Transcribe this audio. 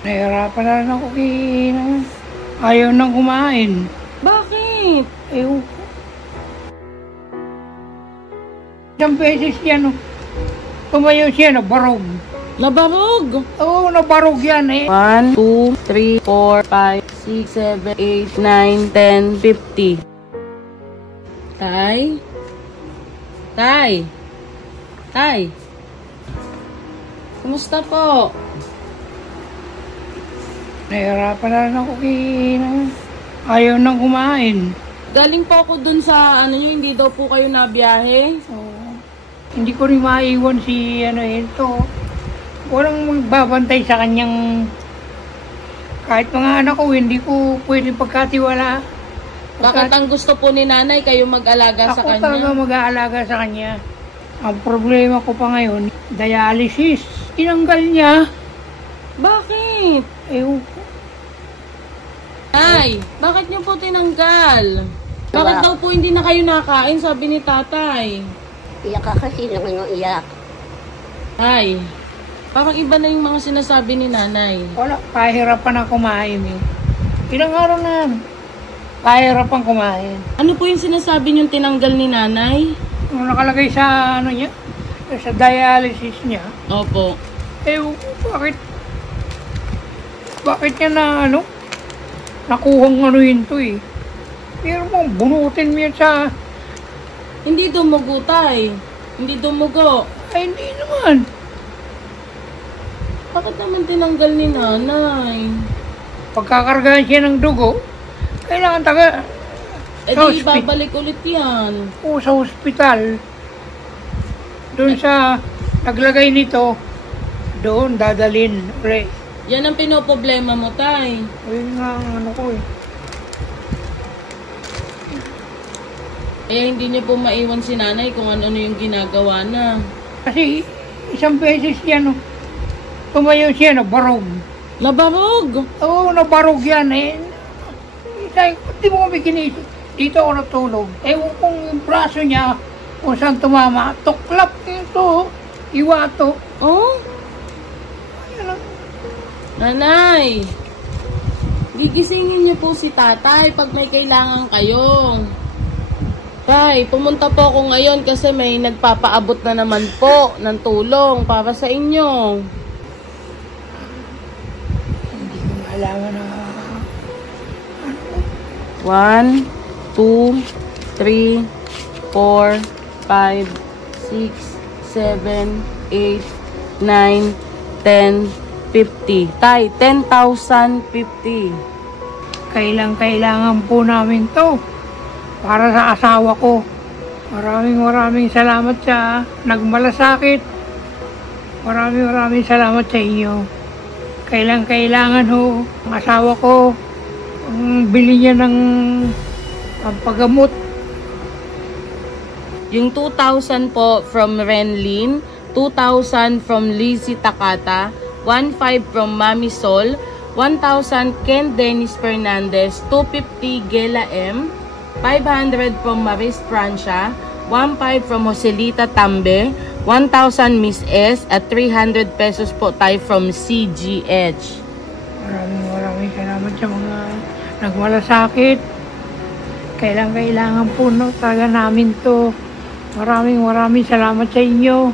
Nahihirapan na rin ako ayaw nang kumain. Bakit? Ewan ko. Isang beses yan, tumayo siya, nabarog. Nabarog? Oo, nabarog yan eh. 1, 2, 3, 4, 5, 6, 7, 8, 9, 10, 50. Tay? Tay? Tay? Kumusta po? Nahihirapan na rin ako ayaw nang kumain. Galing po ako dun sa hindi daw po kayo nabiyahe. Oo. Hindi ko rin maiwan si ito. Walang magbabantay sa kanyang kahit mga anak ko, hindi ko pwede pagkatiwala. Bakit ang gusto po ni nanay kayo mag-alaga sa kanya? Ako talaga mag-aalaga sa kanya. Ang problema ko pa ngayon, dialysis. Tinanggal niya. Bakit? Ewan ko. Ay, bakit niyo po tinanggal? Bakit daw po hindi na kayo nakain, sabi ni tatay? Iyak ka kasi naman yung iyak. Ay, parang iba na yung mga sinasabi ni nanay. Wala, pahirapan na kumain eh. Ilang araw na, pahirapan kumain. Ano po yung sinasabi niyong tinanggal ni nanay? Nung nakalagay sa niya, sa dialysis niya. Opo. Ewan ko, bakit niya na nakuhang yun to eh. Pero mo, bunutin mo yan sa... Hindi dumugo, tay. Hindi dumugo. Ay, hindi naman. Bakit naman tinanggal ni nanay? Pagkakargahan siya ng dugo, kailangan di babalik ulit yan. O sa ospital. Doon sa naglagay nito, doon dadalhin ulit. Yan ang pinoproblema mo, tay. Ayun nga ang ko eh. Eh, hindi niyo po maiwan si nanay kung ano-ano yung ginagawa na. Kasi isang beses yan, tumayo siya, nabarog. Nabarog? Oo, nabarog yan eh. Sabi ko, di mo kami kinisip. Dito ako natulog. Ewan kong yung braso niya, kung saan tumama, tuklap ito, iwato. Oh? Nanay, gigisingin niyo po si tatay pag may kailangan kayo. Tay, pumunta po ako ngayon kasi may nagpapaabot na naman po ng tulong para sa inyo. Hindi ko malaman na... 1, 2, 3, 4, 5, 6, 7, 8, 9, 10, 50. Tay, 10,050. Kailangan po namin to para sa asawa ko. Maraming salamat sa nagmalasakit. Maraming salamat sa inyo. Kailangan ho ang asawa ko ang bili niya ng paggamot. Yung 2,000 po from Renlin, 2,000 from Lizzie Takata, 1,500 from Mami Sol, 1,000 Ken Dennis Fernandez, 250 Gela M, 500 from Maris Francia, 1,500 from Joselita Tambe, 1,000 Miss S, at 300 pesos po tayo from CGH. Maraming salamat sa mga nagmalasakit. Kailangan po talaga namin to. Maraming salamat sa inyo.